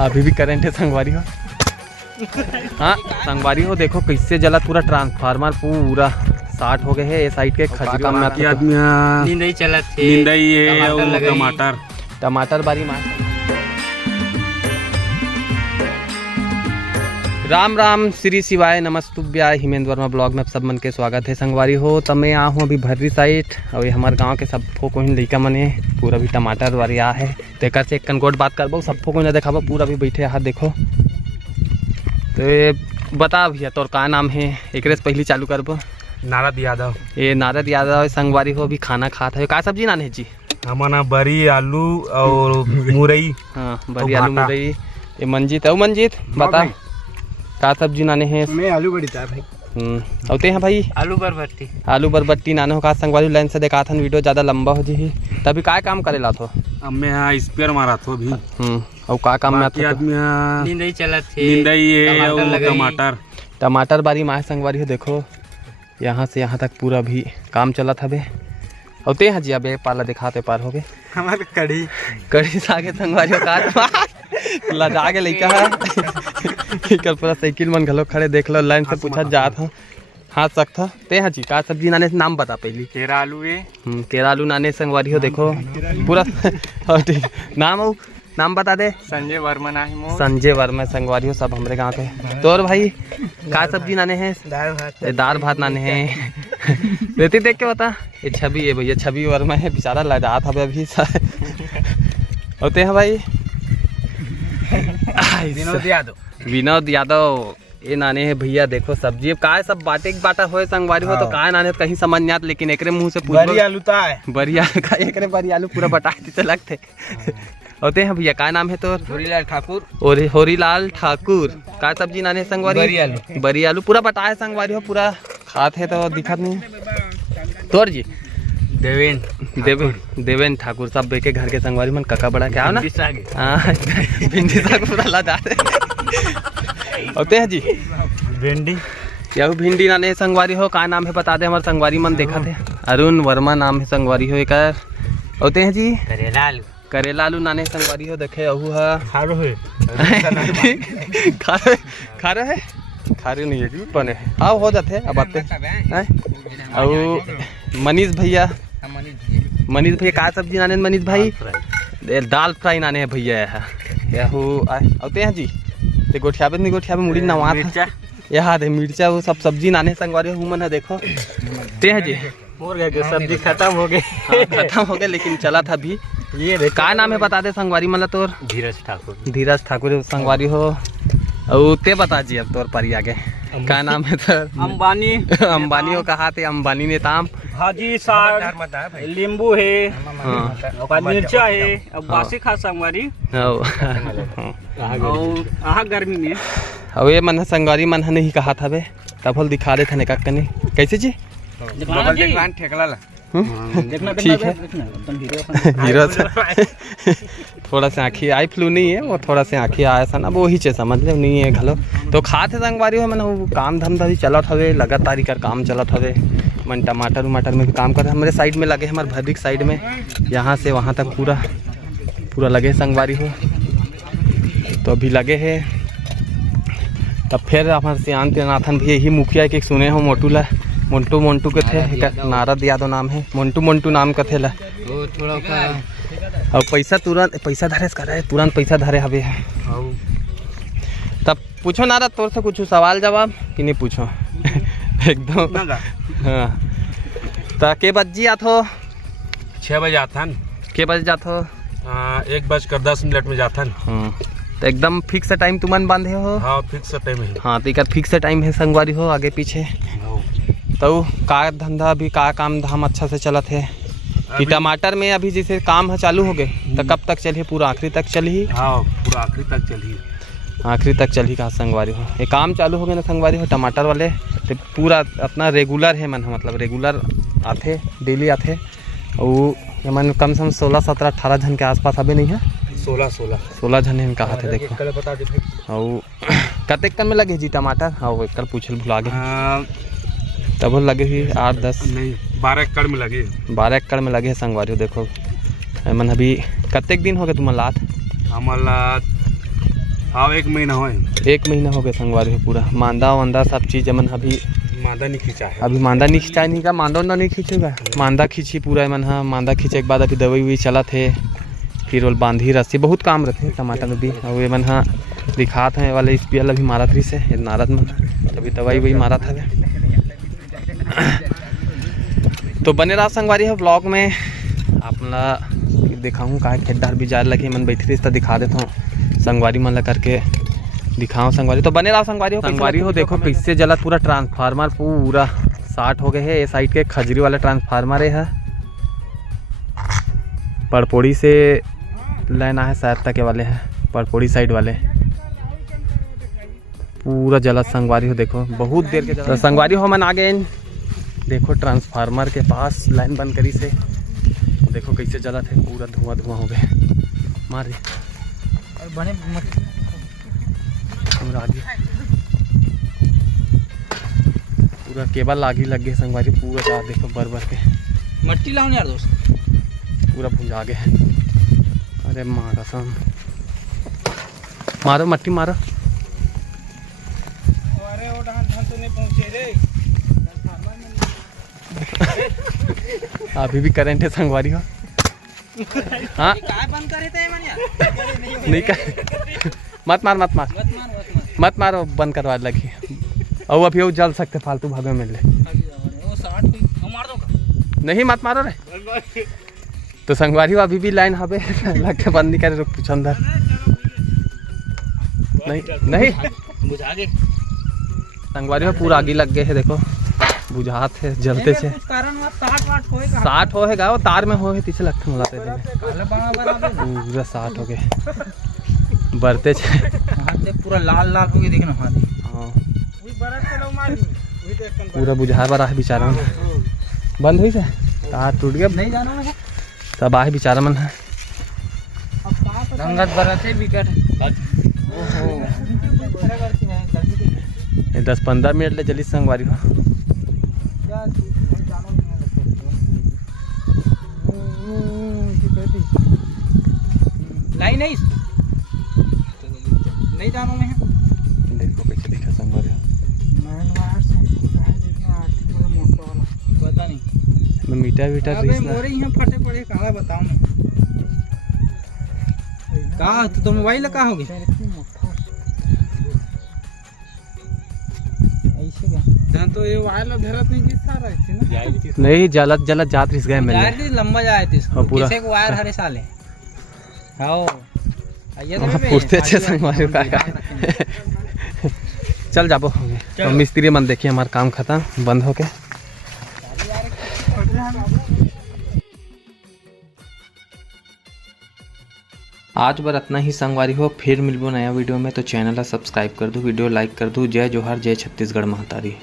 अभी भी करंट है संगवारी हो। हाँ संगवारी हो, देखो कैसे जला पूरा ट्रांसफार्मर पूरा 60 हो गए है। ये साइड के खजूर में आदमी नींदई चलत थे, नींदई है और टमाटर बारी मार। राम राम श्री शिवाय नमस्तुभ्याय। हिमेंद्र वर्मा ब्लॉग में सब मन के स्वागत है। संगवारी हो तब मैं आ हूँ अभी भर्री साइड और ये हमारे गांव के सबको को लड़का मने पूरा भी टमाटर वारी आ है। तेकर से एक कनकोट बात करबो, सबको को ना देखा पूरा भी बैठे हाथ देखो। तो ये बता भैया तोर का नाम है, एक रेस पहली चालू करबो। नारद यादव। ये नारद यादव संगवारी हो अभी खाना खाता है। का सब्जी नान है जी? हमारा बरी आलू और मुरई। हाँ बरी आलू मुरई। ये मंजीत है, मंजीत बता का सब्जी नाने हैं? मैं आलू बड़ी था भाई। होते हैं भाई आलू बरबट्टी। आलू बरबट्टी नाने हो का संगवारी लाइन से देखा था वीडियो ज़्यादा लंबा हो जी। तभी काय काम करेला थो? अब मैं यहाँ स्पेयर मारा थो भी। और का काम में आदमी नींदई चलत थे, नींदई है और टमाटर बारी माँ संगवारी हो। देखो यहाँ से यहाँ तक पूरा भी काम चला था बे। होते हैं जी अबे पाला दिखाते पार हो गए हमारे कड़ी सागे संगवारी हो का लजा के लइका है। कल पूरा साइकिल मन घलो खड़े देख लो, लाइन से पूछा जात हूँ हाँ सकता ते हाँ जी का सब्जी नाने नाम बता पहली। केरा आलू है। केरा आलू नाने संगवारी हो। देखो पूरा नाम नाम बता दे। संजय वर्मा ना है। संजय वर्मा संगवारी हो सब हमारे गाँव के। तो और भाई का सब्जी नाने हैं? दाल भात नाने हैं। देती देख के बता। ये छवि है भैया, छवि वर्मा है बेचारा लजा था अभी। होते हैं भाई विनोद यादव। ये नाने है भैया। देखो सब्जी का सब बाटे बाटा हो संगवारी हो। तो का नाने कहीं समझ नहीं आता, लेकिन एकरे मुंह से बरी आलू ता है। बरी आलू का एकरे बरी आलू पूरा बटाते से लगते। होते हैं भैया का नाम है तो? होरीलाल ठाकुर। और होरीलाल ठाकुर। का सब्जी नाने संगवारी? बरी आलू पूरा बताए संगवारी हो, पूरा खाते तो दिखत नहीं। तोर जी देवेन ठाकुर सब बेके घर के संगवारी मन कका बड़ा क्या हो ना। हाँ भिंडी साग पूरा ला जाते। होते हैं जी भिंडी। यह भिंडी नाने संगवारी हो। का नाम है बता दे, हमारे संगवारी मन देखा थे। अरुण वर्मा नाम है संगवारी हो एक। होते हैं जी करेला आलू नाने संगवारी हो। देखे अहू खारो है खारे है खारे नहीं है जी बने। हाँ हो जाते अब आते हैं। और मनीष भैया का सब्जी नाने? मनीष भाई दाल फ्राई नाने है भैया। यहू होते हैं जी ते गोठियाबे नहीं गोठियाबे मुड़ी नवा याद है मिर्चा वो सब सब्जी नाने संगवारी हो मन है। देखो ते हैं जी सब्जी खत्म हो गए लेकिन चला था अभी। ये का नाम है बता दे संगवारी मतलब तोर? धीरज ठाकुर संगवारी हो। और ते बता जी अब तोर परी आगे का नाम है तो? अंबानी हो। कहा थे अंबानी ने ताम भाजी साग नींबू है। हाँ मिर्चा है। अब बासी खा संगवारी गर्मी में। अब ये मन संगवारी मन नहीं कहा था बे, तब होल दिखा दे थे कने कैसे जी ठीक है। हीरो थोड़ा सा आँखी आई फ्लू नहीं है वो, थोड़ा सा आँखी आया था ना वो ही चे समझ ले नहीं है घलो। तो खाते संगवारी हो मैंने वो काम धंधा भी चलत हवे, लगातार कर काम चलत हवे। मन टमाटर वमाटर में भी काम कर हमारे साइड में लगे, हमारे भर्री साइड में यहाँ से वहाँ तक पूरा लगे संगवारी हो। तो अभी लगे है तब फिर हमारे सियान नाथन भी यही मुखिया के सुने हो मोन्टू के थे। नारद यादव नाम है। मोन्टू नाम का थे ला। और पैसा धरे करे तुरंत पैसा धरे हवे। तब पूछो नारद तोर से कुछ सवाल जवाब कि नहीं पूछो? एकदम हाँ। तो के बजे आथो? 6 बजे आथन। के बजे जाथो? 1:10 में जाथन। तो एकदम फिक्स टाइम तुमन बांधे हो? हाँ फिक्स टाइम है। हाँ तो फिक्स टाइम है संगवारी हो आगे पीछे। तो का धंधा अभी का काम धाम अच्छा से चलत है कि टमाटर में अभी जैसे काम है चालू हो गए तो कब तक चलिए? पूरा आखिरी तक चली? हाँ पूरा आखिरी तक चली का संगवारी हो। ये काम चालू हो गए ना संगवारी हो टमाटर वाले तो पूरा अपना रेगुलर है मन, मतलब रेगुलर आते डेली आते। और मन कम से कम 16, 17, 18 जन के आसपास अभी नहीं है। 16 जन इनका हाथ है। देखो और कतेक कन में लगे जी टमाटर? हाँ वो एक पूछल भुला गए। तब लगे ही 8-10 नहीं 12 एकड़ में लगे। 12 एकड़ में लगे संगवारी। देखो मन अभी कतेक दिन हो गए तुम लात? हमारा हाँ 1 महीना हो 1 महीना हो गया संगवारी हो पूरा मांदा वांदा सब चीज़ मन अभी मांदा नहीं खींचा है। अभी मांदा नहीं खींचा नहीं का मांदा वांदा नहीं खींचेगा मांदा खींची पूरा मन हाँ मांदा खींचे के बाद अभी दवाई वही चला थे फिर वो बांधी रस्सी बहुत काम रहते टमाटर में भी और ये मन हाँ दिखात हैं वाले स्पेयर अभी मारा थी से नारद में अभी दवाई वही मारा था। तो बने रहा संगवारी है ब्लॉग में अपना दिखाऊँ का खेतदार भी जा लगे मन बैठी रिश्ता दिखा देता हूँ संगवारी मन ला करके दिखाऊँ संगवारी। तो बने रहा संगवारी हो देखो किससे जला पूरा ट्रांसफार्मर पूरा शार्ट हो गए है। ये साइड के खजरी वाला ट्रांसफार्मर है परपोड़ी से लाइन है शायद तक वाले हैं परपोड़ी साइड वाले पूरा जला संगवारी हो देखो बहुत देर के जला संगवारी हो मन आ गए देखो ट्रांसफार्मर के पास लाइन बंद करी से देखो कैसे जला थे पूरा धुआं धुआं हो गए मारे बने पूरा आगे पूरा केबल लागी लग गए संगवारी पूरा जा देखो बर बर के मट्टी लाओ यार दोस्त पूरा भुंजा गए। अरे मारा सम मारो मट्टी मारो अरे वो ढान तो नहीं पहुंचे रे अभी भी करंट है संगवारी हो हाँ काय बंद करे थे मन यार नहीं कर मत मार मारो बंद करवा लगी और अभी वो जल सकते फालतू भागो मिल ले वो 60 मार दो नहीं मत मारो रे। तो संगवारी हो अभी भी लाइन हवे लगते बंद नहीं करे रुक पूछ अंदर नहीं बुझा गए संगवारी हो पूरा आगे लग गए है देखो बुझात है जलते से 60 होएगा वो तार में हो पीछे लगते मुलाते पूरा 60 हो गए बढ़ते पूरा लाल लाल हो गए देखना हाँ पूरा बुझा बरा है बेचारा बंद हुई से तार टूट गया नहीं जाना है तब आए बेचारा मन है रंगत बरत है विकेट 10-15 मिनट ले चली संगवारी हो लाइन नहीं जानो मैं देखो कैसे दिखा संगवारी पता नहीं मैं मीटर अबे मोरे यहाँ फटे पड़े कहाँ बताऊँ मैं कहाँ तो मोबाइल का हो गया तो ये वायर धरत नहीं किस सारा है ना नहीं जलत जात रिस गए मैंने लंबा जाए थे पूरा किसे को वायर हरे साले आओ आइए तो पूछते अच्छे संगवारी का चल जाबो तो मिस्त्री मन देखिए हमारा काम खत्म बंद हो के आज बार इतना ही संगवारी हो फिर मिलबो नया वीडियो में। तो चैनल ला सब्सक्राइब कर दो वीडियो लाइक कर दो। जय जोहार जय छत्तीसगढ़ महातारी।